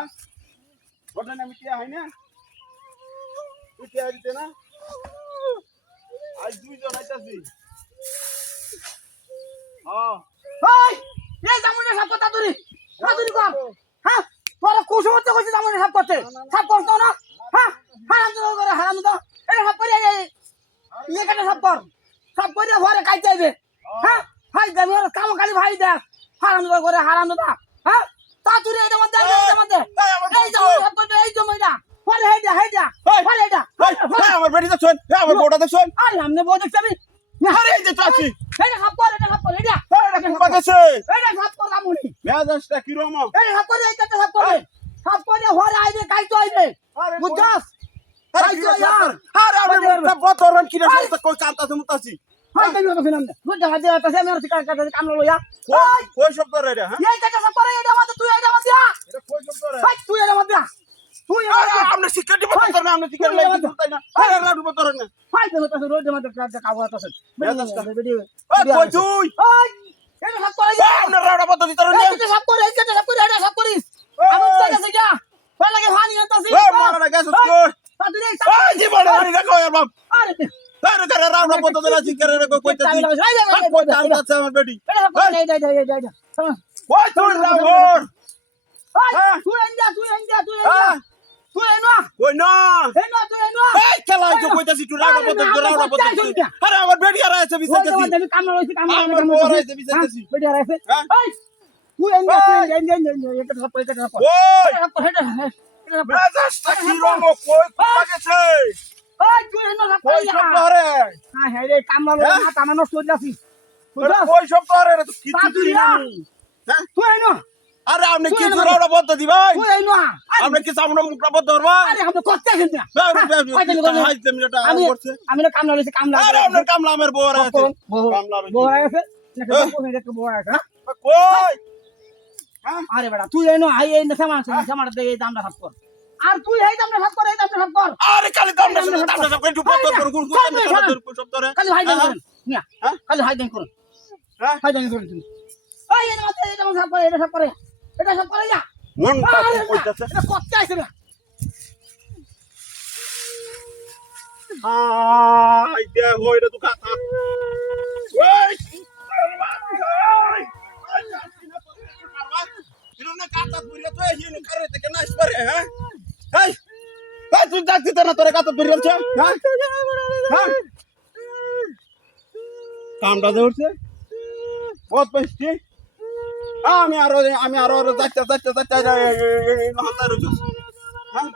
হ্যাঁ? ওটা আমি কে হয় না? তুই কে দিতে না? আজ দুইজন আইতাছি। হ্যাঁ। ওই এই জামুনে সাপ কথা তুই হাতুরি কর হ্যাঁ? তোরা কুসুমত কইছিস জামুনে সাপ করতে। সাপ করতো না? হ্যাঁ? হারাম তো করে হারাম তো। এটা সাপ করে এই ইয়ে কাটা সাপ কর। সাপ করে ঘরে কাইতে আইবে। হ্যাঁ। ভাই দেবে কাম খালি ভাই দেখ। হারাম তো করে হারাম তো হ্যাঁ? তা তুই এটা মধ্যে এটা মধ্যে এই আমার এই এই জমিটা পরে হেডা হেডা হেডা এই, এই, আমার বেটি দেখছেন আমার বউটা দেখছেন আরে আমনে বউ দেখছ আমি আরে এই যে তো আছি। এটা সাপ কর এটা সাপ কর এটা এটা কি বাতাসে এটা সাপ কর জামুনি মেজাজটা কিরম এই সাপ করে কাটা সাপ করে। সাপ করে ঘরে আইবে কাইতে আইবে। আরে বুঝছস? আরে কি তো রে, ইয়ার। আরে আমি তো বতরন কি রে সব কই কান্তাছে মুতাছি? হাই তুমি তো শুনাম না বুঝতে হাতে হাতে সে মেরে কাট কাম ললো কই কই শব্দ রে হ্যাঁ? এই কাটা সাপ করে এটা আমাদের তুই এটা আমাদের এটা কই শব্দ রে? তুই এটা আমাদের তুই আরে আপনি সিকিউরিটি বতর না আপনি সিকিউরিটি লাগি দিতে না আরে রাডু বতর না হাই তুমি তো রোড আমাদের কাট কাম হতাছে মেজাজটা। ভিডিও এই কই তুই হাই এটা সাপ করে এই, আপনি রাডু বতর দিতে এই না কাটা সাপ করে এই কাটা করে এটা সাপ করিস আমি তো কাছে যা ভালো লাগে হানি হতাছে এই মারা গেছে তুই এই জীবন হানি রে কই বাপ আরে আরে করে রাডু বতর দিলা সিকিউরিটি রে কই কইতাছি আর কই কান্তাছে আমার বেটি এটা এই এই এই এই এই কই তুই রাবর হাই তুই এন্ডা তুই এন্ডা তুই হ্যাঁ তুই এন্ডা কই না? এই খেলা তো কইতাছি তুই রাডু বতর দিলা রাডু বতর আরে আমার বেটি আর আছে বিছাইতাছি আমি কাম লইছি কাম আমার বউ আর আছে বিছাইতাছি বেটি আর আছে। হ্যাঁ? এই তুই এন্ডা তুই এন্ডা এন্ডা এটা সব এটা সব ওই! এটা সব এটা এটা কই কোথা গেছে এই তুই এন্ডা সব কই শব্দ রে হ্যাঁ হ্যাঁ রে কাম লইছি হ্যাঁ? না তামানো সই যাচ্ছি আরে রে তো কিছু পাতুরি না। হ্যাঁ? তুই এন্ডা আরে আপনি কি জোড়া বদ্ধ দিবেন এন্ডা আপনি কি সামনে মুখটা বদ্ধ ধরবা আরে আমি করতে না আমি আমি না কাম লইছি কাম আরে আপনার কামলা আমার বউ আছে কামলা আছে কই আরে বেটা তুই এনো আই এই সামান সামান দে এই দামটা ভাগ কর আর তুই এই দামটা ভাগ কর এই দামটা ভাগ কর আরে কালি দামটা দামটা সব একটু বদ্ধ করুন গুণ গুণ শব্দ রে খালি হাই দেন হ্যাঁ, করুন মিয়া হ্যাঁ? হাই দেন করুন হ্যাঁ? হাই দেন করুন তুমি ওই এর মধ্যে এটা ভাগ করে এটা ভাগ করে এটা ভাগ করে যা মনটা কইতাছে। এটা করতে আইছে না। আই দে হইরে তো কথা। ওই হ্যাঁ? তুই যাচ্ছিস না তোরে কাটা ধরে হ্যাঁ? কামটা ধরছে বহুত পেস্টি আমি আরও আমি আরও যাইতে যাইতে যাইতে হ্যাঁ